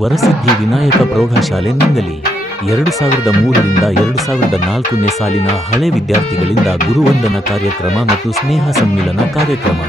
ವರಸಿದ್ಧಿ ವಿನಾಯಕ ಪ್ರೌಢಶಾಲೆ ನಿಂಗಲಿ. ಎರಡು ಸಾವಿರದ ಮೂರರಿಂದ ಎರಡು ಸಾವಿರದ ನಾಲ್ಕನೇ ಸಾಲಿನ ಹಳೆ ವಿದ್ಯಾರ್ಥಿಗಳಿಂದ ಗುರುವಂದನ ಕಾರ್ಯಕ್ರಮ ಮತ್ತು ಸ್ನೇಹ ಸಮ್ಮಿಲನ ಕಾರ್ಯಕ್ರಮ.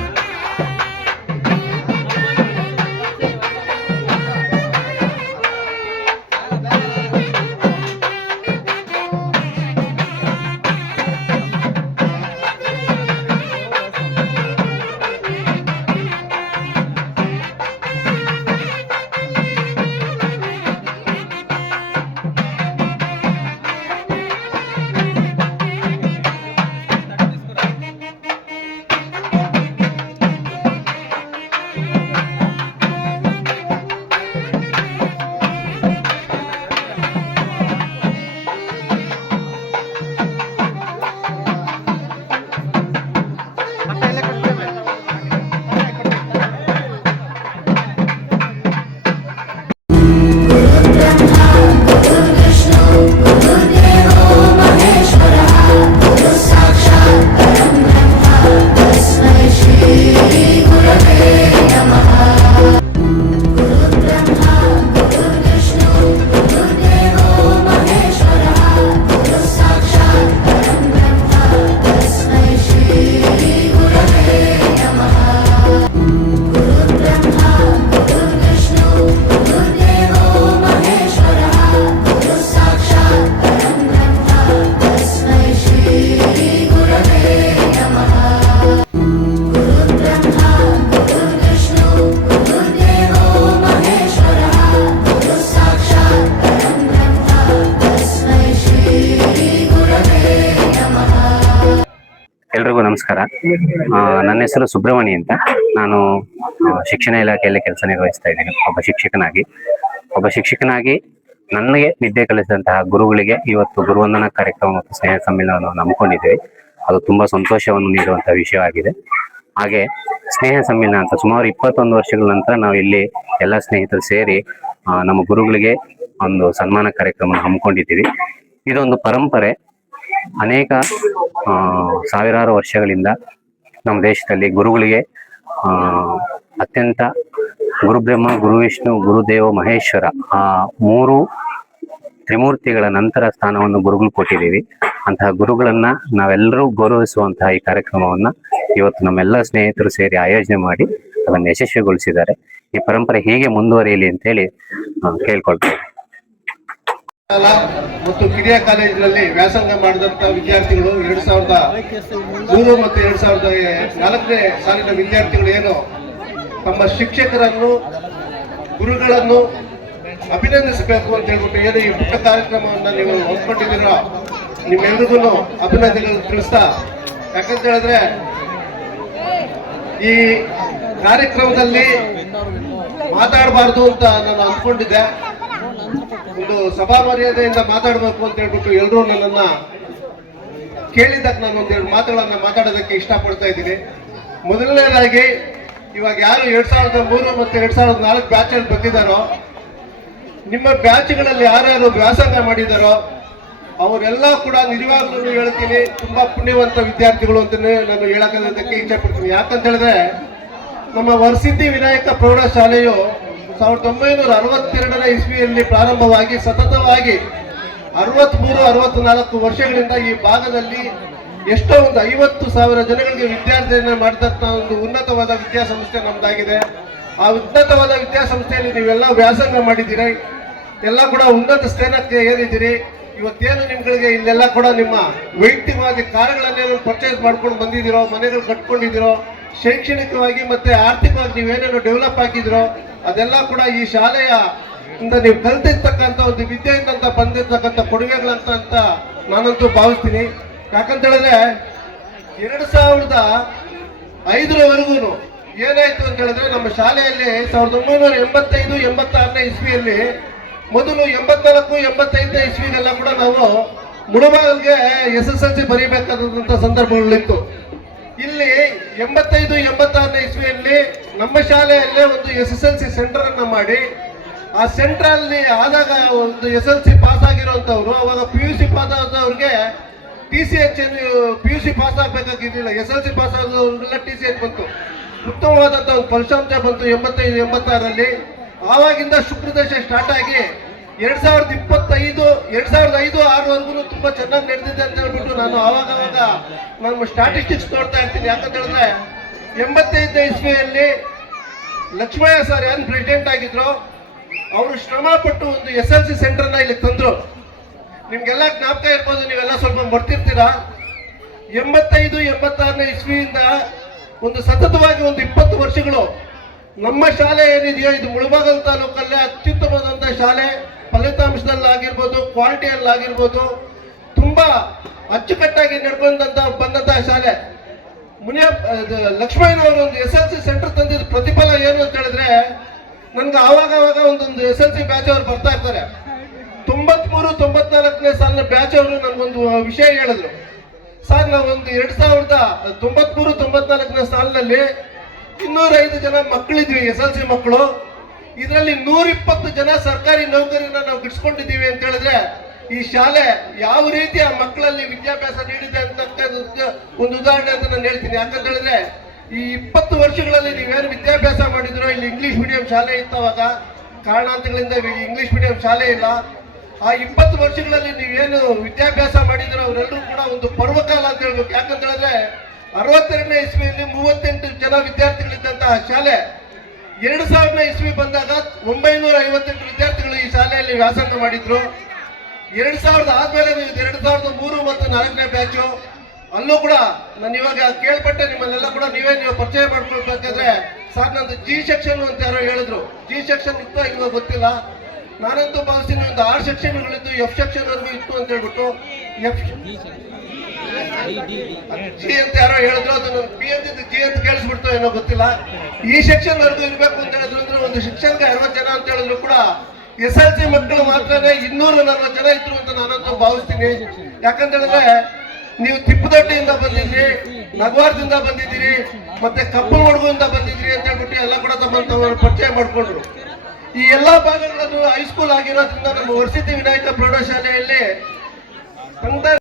ಎಲ್ರಿಗೂ ನಮಸ್ಕಾರ. ನನ್ನ ಹೆಸರು ಸುಬ್ರಹ್ಮಣಿ ಅಂತ. ನಾನು ಶಿಕ್ಷಣ ಇಲಾಖೆಯಲ್ಲಿ ಕೆಲಸ ನಿರ್ವಹಿಸ್ತಾ ಇದ್ದೀನಿ. ಒಬ್ಬ ಶಿಕ್ಷಕನಾಗಿ. ಒಬ್ಬ ಶಿಕ್ಷಕನಾಗಿ ನನಗೆ ವಿದ್ಯೆ ಕಲಿಸಿದಂತಹ ಗುರುಗಳಿಗೆ ಇವತ್ತು ಗುರುವಂದನಾ ಕಾರ್ಯಕ್ರಮ ಮತ್ತು ಸ್ನೇಹ ಸಮ್ಮೇಳನವನ್ನು ಹಮ್ಮಿಕೊಂಡಿದ್ದೀವಿ. ಅದು ತುಂಬಾ ಸಂತೋಷವನ್ನು ನೀಡುವಂತಹ ವಿಷಯವಾಗಿದೆ. ಹಾಗೆ ಸ್ನೇಹ ಸಮ್ಮೇಳನ ಅಂತ ಸುಮಾರು ಇಪ್ಪತ್ತೊಂದು ವರ್ಷಗಳ ನಂತರ ನಾವು ಇಲ್ಲಿ ಎಲ್ಲ ಸ್ನೇಹಿತರು ಸೇರಿ ನಮ್ಮ ಗುರುಗಳಿಗೆ ಒಂದು ಸನ್ಮಾನ ಕಾರ್ಯಕ್ರಮ ಹಮ್ಮಿಕೊಂಡಿದ್ದೀವಿ. ಇದೊಂದು ಪರಂಪರೆ. ಅನೇಕ ಸಾವಿರಾರು ವರ್ಷಗಳಿಂದ ನಮ್ಮ ದೇಶದಲ್ಲಿ ಗುರುಗಳಿಗೆ ಅತ್ಯಂತ ಗುರುಬ್ರಹ್ಮ, ಗುರು ವಿಷ್ಣು ಗುರುದೇವ ಮಹೇಶ್ವರ, ಆ ಮೂರು ತ್ರಿಮೂರ್ತಿಗಳ ನಂತರ ಸ್ಥಾನವನ್ನು ಗುರುಗಳು ಕೊಟ್ಟಿದ್ದೀವಿ. ಅಂತಹ ಗುರುಗಳನ್ನ ನಾವೆಲ್ಲರೂ ಗೌರವಿಸುವಂತಹ ಈ ಕಾರ್ಯಕ್ರಮವನ್ನ ಇವತ್ತು ನಮ್ಮೆಲ್ಲ ಸ್ನೇಹಿತರು ಸೇರಿ ಆಯೋಜನೆ ಮಾಡಿ ಅದನ್ನು ಯಶಸ್ವಿಗೊಳಿಸಿದ್ದಾರೆ. ಈ ಪರಂಪರೆ ಹೀಗೆ ಮುಂದುವರಿಯಲಿ ಅಂತೇಳಿ ಕೇಳ್ಕೊಳ್ತೇವೆ ಮತ್ತು ಕಿರಿಯ ಕಾಲೇಜಿನಲ್ಲಿ ವ್ಯಾಸಂಗ ಮಾಡಿದಂತ ವಿದ್ಯಾರ್ಥಿಗಳು ಎರಡ್ ಸಾವಿರದ ಮೂರು ಮತ್ತು ಎರಡ್ ಸಾವಿರದ ನಾಲ್ಕನೇ ಸಾಲಿನ ವಿದ್ಯಾರ್ಥಿಗಳು ಏನು ತಮ್ಮ ಶಿಕ್ಷಕರನ್ನು, ಗುರುಗಳನ್ನು ಅಭಿನಂದಿಸಬೇಕು ಅಂತ ಹೇಳ್ಬಿಟ್ಟು ಏನು ಈ ಪುಟ್ಟ ಕಾರ್ಯಕ್ರಮವನ್ನು ನೀವು ಹೊಂದ್ಕೊಂಡಿದ್ದೀರೋ? ನಿಮ್ಮೆಲ್ರಿಗೂ ಅಭಿನಂದನೆಗಳು ತಿಳಿಸ್ತಾ, ಯಾಕಂತ ಹೇಳಿದ್ರೆ ಈ ಕಾರ್ಯಕ್ರಮದಲ್ಲಿ ಮಾತಾಡಬಾರ್ದು ಅಂತ ನಾನು ಅಂದ್ಕೊಂಡಿದ್ದೆ. ಒಂದು ಸಭಾ ಮರ್ಯಾದೆಯಿಂದ ಮಾತಾಡಬೇಕು ಅಂತ ಹೇಳ್ಬಿಟ್ಟು ಎಲ್ಲರೂ ನನ್ನನ್ನ ಕೇಳಿದ್ದಕ್ಕೆ ನಾನು ಒಂದೆರಡು ಮಾತುಗಳನ್ನ ಮಾತಾಡೋದಕ್ಕೆ ಇಷ್ಟಪಡ್ತಾ ಇದ್ದೀನಿ. ಮೊದಲನೇದಾಗಿ, ಇವಾಗ ಯಾರು ಎರಡ್ ಸಾವಿರದ ಮೂರು ಮತ್ತು ಎರಡ್ ಸಾವಿರದ ನಾಲ್ಕು ಬ್ಯಾಚ್ ಅಲ್ಲಿ ಬಂದಿದ್ದಾರೋ, ನಿಮ್ಮ ಬ್ಯಾಚ್ಗಳಲ್ಲಿ ಯಾರ್ಯಾರು ವ್ಯಾಸಂಗ ಮಾಡಿದಾರೋ ಅವರೆಲ್ಲ ಕೂಡ ನಿಜವಾಗ್ಲೂ ಹೇಳ್ತೀನಿ, ತುಂಬಾ ಪುಣ್ಯವಂತ ವಿದ್ಯಾರ್ಥಿಗಳು ಅಂತಾನೆ ನಾನು ಹೇಳಕ್ಕೆ ಇಚ್ಛೆ ಪಡ್ತೀನಿ. ಯಾಕಂತ ಹೇಳಿದ್ರೆ ನಮ್ಮ ವರ್ಸಿದ್ಧಿ ವಿನಾಯಕ ಪ್ರೌಢಶಾಲೆಯು ಸಾವಿರದ ಒಂಬೈನೂರ ಅರವತ್ತೆರಡರ ಇಸ್ವಿಯಲ್ಲಿ ಪ್ರಾರಂಭವಾಗಿ ಸತತವಾಗಿ ಅರವತ್ಮೂರು, ಅರವತ್ನಾಲ್ಕು ವರ್ಷಗಳಿಂದ ಈ ಭಾಗದಲ್ಲಿ ಎಷ್ಟೋ ಒಂದು ಐವತ್ತು ಸಾವಿರ ಜನಗಳಿಗೆ ವಿದ್ಯಾರ್ಥಿಯನ್ನು ಮಾಡಿದಂಥ ಒಂದು ಉನ್ನತವಾದ ವಿದ್ಯಾಸಂಸ್ಥೆ ನಮ್ದಾಗಿದೆ. ಆ ಉನ್ನತವಾದ ವಿದ್ಯಾಸಂಸ್ಥೆಯಲ್ಲಿ ನೀವೆಲ್ಲ ವ್ಯಾಸಂಗ ಮಾಡಿದ್ದೀರಿ. ಎಲ್ಲ ಕೂಡ ಉನ್ನತ ಸ್ಥಾನಕ್ಕೆ ಏರಿದ್ದೀರಿ. ಇವತ್ತೇನು ನಿಮ್ಗಳಿಗೆ ಇಲ್ಲೆಲ್ಲ ಕೂಡ ನಿಮ್ಮ ವೈಯಕ್ತಿಕವಾಗಿ ಕಾರುಗಳನ್ನೇನು ಪರ್ಚೇಸ್ ಮಾಡ್ಕೊಂಡು ಬಂದಿದ್ದೀರೋ, ಮನೆಗಳು ಕಟ್ಕೊಂಡಿದ್ದೀರೋ ಶೈಕ್ಷಣಿಕವಾಗಿ ಮತ್ತೆ ಆರ್ಥಿಕವಾಗಿ ನೀವೇನೇನು ಡೆವಲಪ್ ಆಗಿದ್ರೋ ಅದೆಲ್ಲ ಕೂಡ ಈ ಶಾಲೆಯ ನೀವು ಕಲ್ತಿರ್ತಕ್ಕಂಥ ಒಂದು ವಿದ್ಯೆಯಿಂದ ಬಂದಿರ್ತಕ್ಕಂಥ ಕೊಡುಗೆಗಳಂತ ಅಂತ ನಾನಂತೂ ಭಾವಿಸ್ತೀನಿ. ಯಾಕಂತ ಹೇಳಿದ್ರೆ ಎರಡು ಸಾವಿರದ ಐದರವರೆಗೂ ಏನಾಯ್ತು ಅಂತ ಹೇಳಿದ್ರೆ ನಮ್ಮ ಶಾಲೆಯಲ್ಲಿ ಸಾವಿರದ ಒಂಬೈನೂರ ಎಂಬತ್ತೈದು, ಎಂಬತ್ತಾರನೇ ಇಸ್ವಿಯಲ್ಲಿ ಮೊದಲು ಎಂಬತ್ನಾಲ್ಕು, ಎಂಬತ್ತೈದನೇ ಇಸ್ವಿಗೆಲ್ಲ ಕೂಡ ನಾವು ಮುಳುಬಾಗಲ್ಗೆ ಎಸ್ ಎಸ್ ಎಲ್ ಸಿ ಬರೀಬೇಕಾದಂಥ ಸಂದರ್ಭಗಳಿತ್ತು. ಇಲ್ಲಿ ಎಂಬತ್ತೈದು, ಎಂಬತ್ತಾರನೇ ಇಸ್ವಿಯಲ್ಲಿ ನಮ್ಮ ಶಾಲೆಯಲ್ಲೇ ಒಂದು S S L C center ಅನ್ನ ಮಾಡಿ, ಆ ಸೆಂಟರ್ ಅಲ್ಲಿ ಆದಾಗ ಒಂದು ಎಸ್ ಎಲ್ ಸಿ ಪಾಸ್ ಆಗಿರುವಂತವ್ರು ಅವಾಗ P U C pass ಆದವ್ರಿಗೆ T C H P U C pass ಆಗ್ಬೇಕಾಗಿರ್ಲಿಲ್ಲ. S L C pass ಆದವ್ರಿಗೆಲ್ಲ ಟಿ ಸಿ ಎಚ್ ಬಂತು. ಉತ್ತಮವಾದಂಥ ಒಂದು ಫಲಿತಾಂಶ ಬಂತು ಎಂಬತ್ತೈದು, ಎಂಬತ್ತಾರರಲ್ಲಿ. ಆವಾಗಿಂದ ಶುಕ್ರದಶ ಸ್ಟಾರ್ಟ್ ಆಗಿ ಎರಡ್ ಸಾವಿರದ ಇಪ್ಪತ್ತೈದು, ಎರಡ್ ಸಾವಿರದ ಐದು, ಆರವರೆಗೂ ತುಂಬಾ ಚೆನ್ನಾಗಿ ನಡೆದಿದೆ ಅಂತ ಹೇಳ್ಬಿಟ್ಟು ನಾನು ಅವಾಗ ನಾನು ಸ್ಟಾಟಿಸ್ಟಿಕ್ಸ್ ನೋಡ್ತಾ ಇರ್ತೀನಿ. ಯಾಕಂತ ಹೇಳಿದ್ರೆ ಎಂಬತ್ತೈದನೇ ಇಸ್ವಿಯಲ್ಲಿ ಲಕ್ಷ್ಮಯ್ಯ ಸರ್ ಏನ್ ಪ್ರೆಸಿಡೆಂಟ್ ಆಗಿದ್ರು, ಅವರು ಶ್ರಮ ಪಟ್ಟು ಒಂದು ಎಸ್ ಎಲ್ ಸಿ ಸೆಂಟರ್ನ ಇಲ್ಲಿ ತಂದ್ರು. ನಿಮ್ಗೆಲ್ಲ ಜ್ಞಾಪಕ ಇರ್ಬೋದು, ನೀವೆಲ್ಲ ಸ್ವಲ್ಪ ಬರ್ತಿರ್ತೀರಾ? ಎಂಬತ್ತೈದು, ಎಂಬತ್ತಾರನೇ ಇಸ್ವಿಯಿಂದ ಒಂದು ಸತತವಾಗಿ ಒಂದು ಇಪ್ಪತ್ತು ವರ್ಷಗಳು ನಮ್ಮ ಶಾಲೆ ಏನಿದೆಯೋ ಇದು ಮುಳಬಾಗಲ್ ತಾಲೂಕಲ್ಲೇ ಅತ್ಯುತ್ತಮವಾದಂಥ ಶಾಲೆ. ಫಲಿತಾಂಶದಲ್ಲಾಗಿರ್ಬೋದು ಆಗಿರ್ಬೋದು ತುಂಬ ಅಚ್ಚುಕಟ್ಟಾಗಿ ನಡ್ಕೊಂಡಂತ ಬಂದಂತಹ ಶಾಲೆ. ಮುನಿಯ ಲಕ್ಷ್ಮಯ್ಯನವರು ಒಂದು ಎಸ್ ಎಲ್ ಸಿ ಸೆಂಟರ್ ತಂದಿದ್ದ ಪ್ರತಿಫಲ ಏನು ಅಂತ ಹೇಳಿದ್ರೆ, ನನ್ಗೆ ಆವಾಗ ಆವಾಗ ಒಂದೊಂದು ಎಸ್ ಎಲ್ ಸಿ ಬ್ಯಾಚ್ ಅವರು ಬರ್ತಾ ಇರ್ತಾರೆ. ತೊಂಬತ್ಮೂರು, ತೊಂಬತ್ನಾಲ್ಕನೇ ಸಾಲಿನ ಬ್ಯಾಚ್ ಅವರು ನನ್ಗೊಂದು ವಿಷಯ ಹೇಳಿದ್ರು. ಸರ್, ನಾವೊಂದು ಎರಡ್ ಸಾವಿರದ ತೊಂಬತ್ಮೂರು, ತೊಂಬತ್ನಾಲ್ಕನೇ ಸಾಲಿನಲ್ಲಿ ಇನ್ನೂರೈದು ಜನ ಮಕ್ಕಳಿದ್ವಿ ಎಸ್ ಎಲ್ ಸಿ ಮಕ್ಕಳು. ಇದರಲ್ಲಿ ನೂರಿಪ್ಪತ್ತು ಜನ ಸರ್ಕಾರಿ ನೌಕರಿನ ನಾವು ಬಿಡಿಸ್ಕೊಂಡಿದ್ದೀವಿ ಅಂತ ಹೇಳಿದ್ರೆ ಈ ಶಾಲೆ ಯಾವ ರೀತಿ ಆ ಮಕ್ಕಳಲ್ಲಿ ವಿದ್ಯಾಭ್ಯಾಸ ನೀಡಿದೆ ಅಂತಕ್ಕಂಥ ಒಂದು ಉದಾಹರಣೆ ಅಂತ ನಾನು ಹೇಳ್ತೀನಿ. ಯಾಕಂತ ಹೇಳಿದ್ರೆ ಈ ಇಪ್ಪತ್ತು ವರ್ಷಗಳಲ್ಲಿ ನೀವೇನು ವಿದ್ಯಾಭ್ಯಾಸ ಮಾಡಿದ್ರು, ಇಲ್ಲಿ ಇಂಗ್ಲಿಷ್ ಮೀಡಿಯಂ ಶಾಲೆ ಇತ್ತವಾಗ, ಕಾರಣಾಂತಗಳಿಂದ ಇಂಗ್ಲಿಷ್ ಮೀಡಿಯಂ ಶಾಲೆ ಇಲ್ಲ. ಆ ಇಪ್ಪತ್ತು ವರ್ಷಗಳಲ್ಲಿ ನೀವೇನು ವಿದ್ಯಾಭ್ಯಾಸ ಮಾಡಿದ್ರು, ಅವರೆಲ್ಲರೂ ಕೂಡ ಒಂದು ಪರ್ವಕಾಲ ಅಂತ ಹೇಳ್ಬೇಕು. ಯಾಕಂತ ಹೇಳಿದ್ರೆ ಅರವತ್ತೆರಡನೇ ಇಸ್ವಿಯಲ್ಲಿ ಮೂವತ್ತೆಂಟು ಜನ ವಿದ್ಯಾರ್ಥಿಗಳಿದ್ದಂತಹ ಶಾಲೆ ಎರಡು ಸಾವಿರನೇ ಇಸ್ವಿ ಬಂದಾಗ ಒಂಬೈನೂರ ಐವತ್ತೆಂಟು ವಿದ್ಯಾರ್ಥಿಗಳು ಈ ಶಾಲೆಯಲ್ಲಿ ವ್ಯಾಸಂಗ ಮಾಡಿದ್ರು. ಎರಡು ಸಾವಿರದ ಆದ್ಮೇಲೆ ಎರಡ್ ಸಾವಿರದ ಮೂರು ಮತ್ತು ನಾಲ್ಕನೇ ಬ್ಯಾಚು. ಅಲ್ಲೂ ಕೂಡ ನಾನು ಇವಾಗ ಕೇಳ್ಪಟ್ಟೆ ನಿಮ್ಮನ್ನೆಲ್ಲ ಕೂಡ ನೀವೇ ನೀವು ಪರಿಚಯ ಮಾಡ್ಕೊಳ್ಬೇಕಾದ್ರೆ ಸರ್ ನಂದು ಜಿ ಸೆಕ್ಷನ್ ಅಂತ ಯಾರೋ ಹೇಳಿದ್ರು. ಜಿ ಸೆಕ್ಷನ್ ಇತ್ತು ಇವಾಗ ಗೊತ್ತಿಲ್ಲ. ನಾನಂತೂ ಭಾವಿಸ್ತೀನಿ ಒಂದು ಆರು ಸೆಕ್ಷನ್ಗಳಿದ್ದು ಎಫ್ ಸೆಕ್ಷನ್ ಇತ್ತು ಅಂತ ಹೇಳ್ಬಿಟ್ಟು ಎಫ್ ಜಿ ಅಂತ ಯಾರೋ ಹೇಳಿದ್ರು ಅದು ನಾನು ಪಿ ಜಿ ಅಂತ ಕೇಳಿಸ್ಬಿಡ್ತು ಏನೋ ಗೊತ್ತಿಲ್ಲ. ಈ ಸೆಕ್ಷನ್ ವರೆಗೂ ಇರಬೇಕು ಅಂತ ಹೇಳಿದ್ರು ಅಂದ್ರೆ ಒಂದು ಶಿಕ್ಷಣಕ್ಕೆ ಅರವತ್ತು ಜನ ಅಂತ ಹೇಳಿದ್ರು ಕೂಡ ಎಸ್ ಎಲ್ ಸಿ ಮಕ್ಕಳು ಮಾತ್ರನೇ ಇನ್ನೂರ ನಲ್ವತ್ತು ಜನ ಇದ್ರು ಅಂತ ನಾನಂತೂ ಭಾವಿಸ್ತೀನಿ. ಯಾಕಂತ ಹೇಳಿದ್ರೆ ನೀವು ತಿಪ್ಪದೊಡ್ಡಿಯಿಂದ ಬಂದಿದ್ರಿ ನಗವಾರದಿಂದ ಬಂದಿದ್ದೀರಿ, ಮತ್ತೆ ಕಪ್ಪಲಮಡುಗಿಂದ ಬಂದಿದ್ರಿ ಅಂತ ಹೇಳ್ಬಿಟ್ಟು ಎಲ್ಲ ಕೂಡ ತಮ್ಮ ತಮ್ಮ ಪರಿಚಯ ಮಾಡ್ಕೊಂಡ್ರು. ಈ ಎಲ್ಲಾ ಭಾಗಗಳನ್ನು ಹೈಸ್ಕೂಲ್ ಆಗಿರೋದ್ರಿಂದ ನಮ್ಮ ವರಸಿದ್ದಿ ವಿನಾಯಕ ಪ್ರೌಢಶಾಲೆಯಲ್ಲಿ